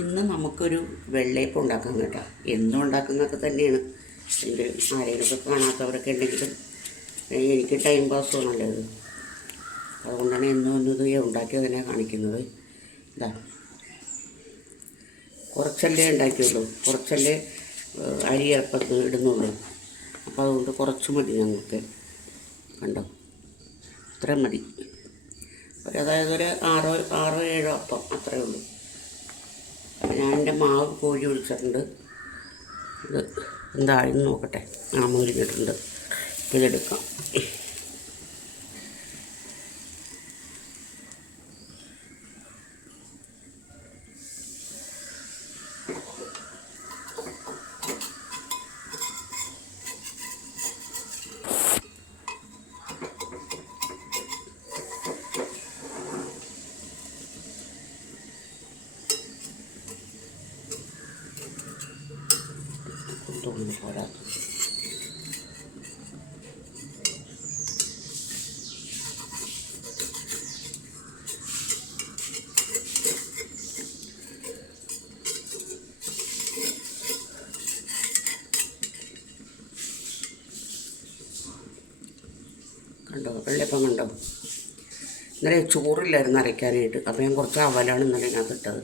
ഇന്ന് നമുക്കൊരു വെള്ളയപ്പം ഉണ്ടാക്കാം കേട്ടോ. എന്നും ഉണ്ടാക്കുന്നതൊക്കെ തന്നെയാണ്. എൻ്റെ ആരെങ്കിലുമൊക്കെ കാണാത്തവരൊക്കെ ഉണ്ടെങ്കിലും എനിക്ക് ടൈം പാസ്സും നല്ലത്. അതുകൊണ്ടാണ് എന്നും ഒന്നത് ഉണ്ടാക്കി തന്നെ കാണിക്കുന്നത്. ഇതാ കുറച്ചല്ലേ ഉണ്ടാക്കിയുള്ളൂ, കുറച്ചല്ലേ അരിയപ്പത്ത് ഇടുന്നുള്ളൂ. അപ്പോൾ അതുകൊണ്ട് കുറച്ച് മതി ഞങ്ങൾക്ക്. കണ്ടോ, ഇത്ര മതി. അതായത് ഒരു ആറോ ഏഴോ അപ്പം അത്രയേ ഉള്ളൂ. ഞാൻ എൻ്റെ മാവ് കോരി ഒഴിച്ചിട്ടുണ്ട്. ഇത് എന്തായെന്ന് നോക്കട്ടെ. മുരിഞ്ഞിട്ടുണ്ട്. ഇതെടുക്കാം. തോന്നുന്നു പോരാ. കണ്ടോ, വെള്ളയപ്പം കണ്ടോ. ഇന്നലെ ചോറില്ലായിരുന്നു അരയ്ക്കാനായിട്ട്. അപ്പോൾ ഞാൻ കുറച്ച് അവലാണ് ഇന്നലെ ഇതിനകത്ത് ഇട്ടത്.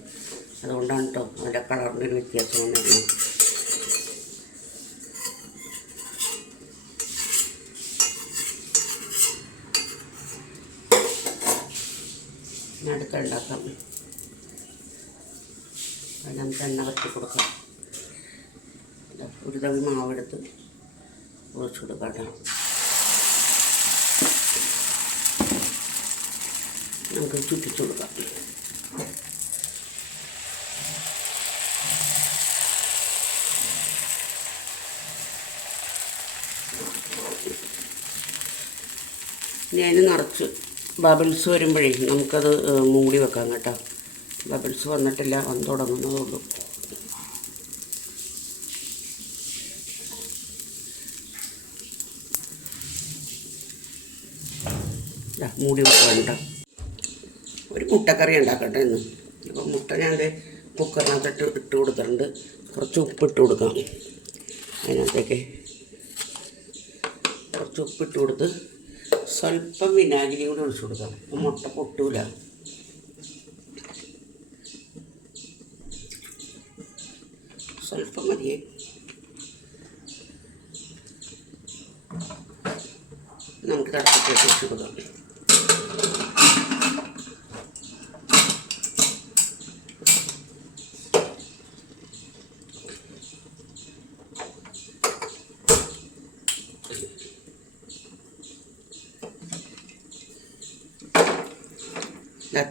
അതുകൊണ്ടാണ് കേട്ടോ അതിൻ്റെ കളറിൻ്റെ ഒരു വ്യത്യാസം വന്നിരുന്നു. അടുത്ത ഉണ്ടാക്കാം. അത് നമുക്ക് എണ്ണ വറ്റി കൊടുക്കാം. ഒരു തവി മാവെടുത്ത് ഒഴിച്ചു കൊടുക്കാം. നമുക്ക് ചുറ്റിച്ചു കൊടുക്കാം. ഇനി അതിന് നിറച്ച് ബബിൾസ് വരുമ്പോഴേ നമുക്കത് മൂടി വെക്കാം കേട്ടോ. ബബിൾസ് വന്നിട്ടില്ല, വന്ന് തുടങ്ങുന്നതുള്ളൂ. മൂടി വെക്കണ്ട. ഒരു മുട്ടക്കറി ഉണ്ടാക്കട്ടെ ഇന്ന്. അപ്പോൾ മുട്ട ഞാൻ കുക്കറിനകത്തിട്ട് ഇട്ട് കൊടുത്തിട്ടുണ്ട്. കുറച്ച് ഉപ്പിട്ട് കൊടുക്കാം. അതിനകത്തേക്ക് കുറച്ച് ഉപ്പിട്ട് കൊടുത്ത് സ്വല്പം വിനാഗിരി കൂടി ഒഴിച്ചു കൊടുക്കാം. മുട്ട പൊട്ടൂല. സ്വല്പം മതിയേ. നമുക്ക് തടത്തിട്ട് ഒഴിച്ചു കൊടുക്കാം.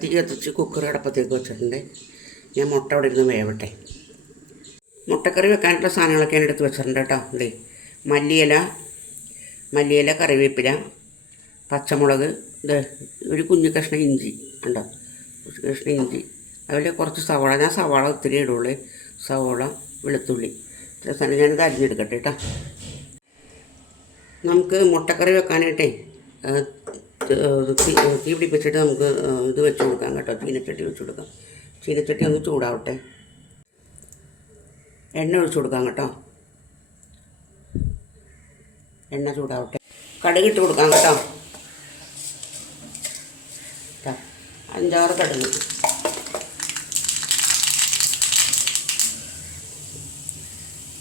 തീ കത്തിച്ച് കുക്കർ അടപ്പത്തേക്ക് വെച്ചിട്ടുണ്ട്. ഞാൻ മുട്ട അവിടെ ഇരുന്ന് വേവട്ടെ. മുട്ടക്കറി വെക്കാനായിട്ടുള്ള സാധനങ്ങളൊക്കെ ഞാൻ എടുത്ത് വെച്ചിട്ടുണ്ട് കേട്ടോ. ഉണ്ട് മല്ലിയില, കറിവേപ്പില, പച്ചമുളക്, ഇത് ഒരു കുഞ്ഞു കഷ്ണം ഇഞ്ചി ഉണ്ടോ, കഷ്ണം ഇഞ്ചി. അതുപോലെ കുറച്ച് സവാള. ഞാൻ സവാള ഒത്തിരി ഇടുള്ളൂ. സവാള, വെളുത്തുള്ളി, ഇത്ര സാധനം ഞാനിത് അരിഞ്ഞെടുക്കട്ടെ കേട്ടോ. നമുക്ക് മുട്ടക്കറി വെക്കാനായിട്ടേ തീ പിടിപ്പിച്ചിട്ട് നമുക്ക് ഇത് വെച്ച് കൊടുക്കാം കേട്ടോ. ചീനച്ചട്ടി വെച്ച് കൊടുക്കാം. ചീനച്ചട്ടി ഒന്ന് ചൂടാവട്ടെ. എണ്ണ ഒഴിച്ച് കൊടുക്കാം കേട്ടോ. എണ്ണ ചൂടാവട്ടെ. കടുക് ഇട്ട് കൊടുക്കാം കേട്ടോ. 5-6 കടുക്.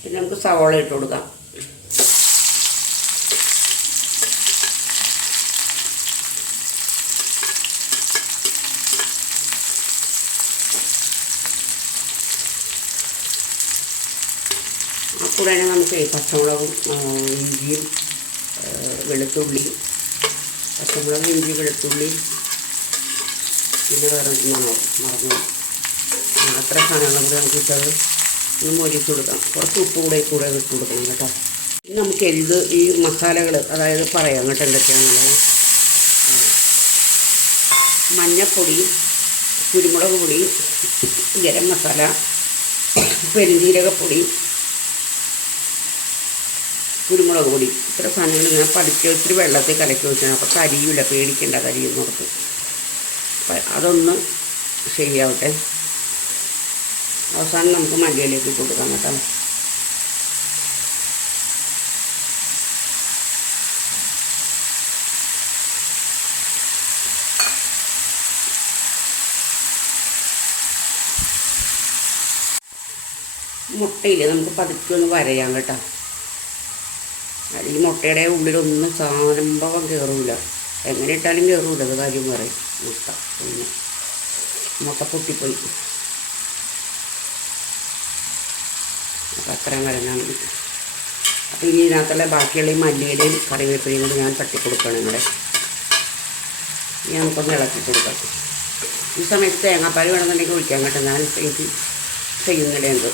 പിന്നെ നമുക്ക് സവാള ഇട്ട് കൊടുക്കാം. അപ്പോൾ തന്നെ നമുക്ക് പച്ചമുളകും ഇഞ്ചിയും വെളുത്തുള്ളി, പച്ചമുളക്, ഇഞ്ചി, വെളുത്തുള്ളി, പിന്നെ വേറെ മറന്നു അത്ര സാധനങ്ങളും കൂടെ നമുക്ക് ഇട്ടത് ഒന്ന് മൊരിച്ച് കൊടുക്കാം. കുറച്ച് ഉപ്പ് കൂടെ ഇട്ട് കൊടുക്കണം കേട്ടോ. ഇനി നമുക്ക് ഈ മസാലകൾ അതായത് പറയാം കേട്ടോ എന്തൊക്കെയാണെന്നുള്ളത്. മഞ്ഞൾപ്പൊടി, കുരുമുളക് പൊടി, ഗരം മസാല, പെരുംജീരകപ്പൊടി, കുരുമുളക് പൊടി, ഇത്ര സാധനങ്ങൾ ഞാൻ പഠിച്ച് ഒത്തിരി വെള്ളത്തിൽ കലക്കി വെച്ചാൽ. അപ്പോൾ കരിയില്ല, പേടിക്കേണ്ട കരിയെന്ന് ഓർത്ത്. അപ്പം അതൊന്ന് ശരിയാവട്ടെ. അവസാനം നമുക്ക് മല്ലിയിലേക്ക് ഇട്ട് കൊടുക്കാം കേട്ടോ. മുട്ടയിൽ നമുക്ക് പതുക്കെ ഒന്ന് വരയാം കേട്ടോ. ഈ മുട്ടയുടെ ഉള്ളിലൊന്നും സംഭവം കയറൂല, എങ്ങനെ ഇട്ടാലും കയറൂല, അത് കാര്യം പറയും. മുട്ട പൊട്ടിപ്പോയി. അപ്പം അത്രയും വരഞ്ഞാൽ മതി. അപ്പോൾ ഇനി ഇതിനകത്തുള്ള ബാക്കിയുള്ള ഈ മല്ലിയുടെയും കറിവേപ്പിലയും കൂടി ഞാൻ തട്ടിക്കൊടുക്കണം. ഇവിടെ നമുക്കൊന്ന് ഇളക്കി കൊടുക്കാം. ഈ സമയത്ത് തേങ്ങാപ്പാൽ വേണമെന്നുണ്ടെങ്കിൽ ഒഴിക്കാൻ കേട്ടോ. ഞാൻ എനിക്ക് ചെയ്യുന്നില്ല എന്ത്.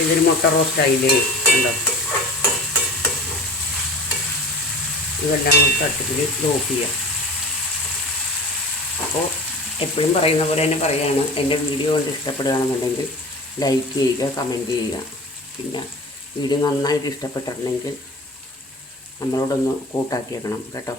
ഇതൊരു മുട്ട റോസ്റ്റായില്ലേ ഉണ്ടോ. ഇതെല്ലാം കൂടി തട്ടിപ്പിൽ ഓഫ് ചെയ്യാം. അപ്പോൾ എപ്പോഴും പറയുന്ന പോലെ തന്നെ പറയുകയാണ്, എൻ്റെ വീഡിയോ കൊണ്ട് ഇഷ്ടപ്പെടുകയാണെന്നുണ്ടെങ്കിൽ ലൈക്ക് ചെയ്യുക, കമൻറ്റ് ചെയ്യുക. പിന്നെ വീഡിയോ നന്നായിട്ട് ഇഷ്ടപ്പെട്ടിട്ടുണ്ടെങ്കിൽ നമ്മളോടൊന്ന് കൂട്ടാക്കിയേക്കണം കേട്ടോ.